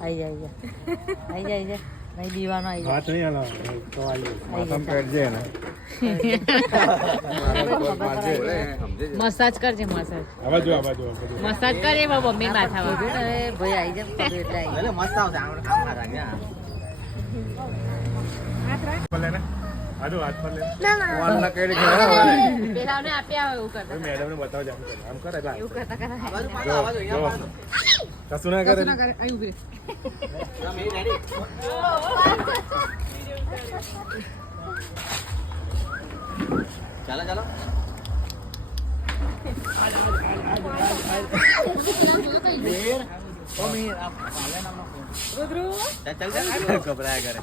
આઈ જાય નહીં દીવાનો આવી જાય વાત નહીં આલો તો આવી માથામાં કરજે ને મસાજ કરજે મસાજ આ બાજુ મસાજ કરે એમાં મમ્મી માથામાં ભાઈ આવી જાય એટલે આવી મસ્ત આવશે આમ ખાતા પર લે ને આજો હાથ પર લે વાળના કેડી ખેડા પેલાને આપ્યા એવું કરતા મેડમ ને બતાવજો આમ કરે એટલે એવું કરતા કરતા આવાજ અહીંયા કશું ના કરે આવ્યું કે મે રેડી ચાલો ચાલો ઘબરાયા કરે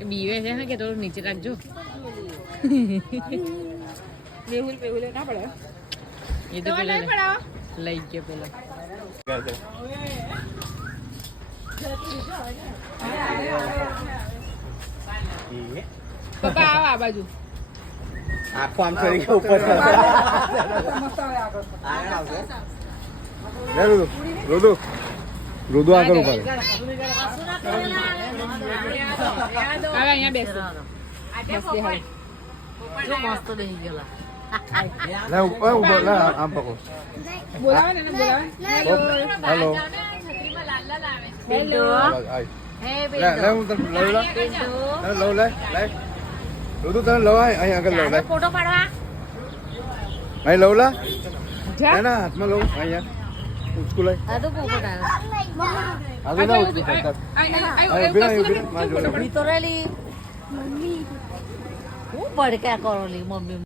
બીવે છે ને કે થોડું નીચે રાખજો એ તો પેલા લઈ ગયો પેલા પપ્પા આવો આ બાજુ આખો આમ કરી કે ઉપર રુદુ આગળ ઉપર હવે અહીંયા બેસો મસ્ત બેસી ગયેલા લે ઉપર ઉપર લે આમ પકડો બોલાવો ને બોલાવો હેલો હેલો હે લે લે હું તને લઉં લે લઉં લે લે રુદુ તને લવ અહીં આગળ લવ લે ફોટો પાડવા અહીં લવ લે જા એના હાથમાં લઉં અહીંયા ઉચકું લઈ આ તો પોપટ આગળ ના ઉચકું તો રેલી મમ્મી હું ભડકા કરો લી મમ્મી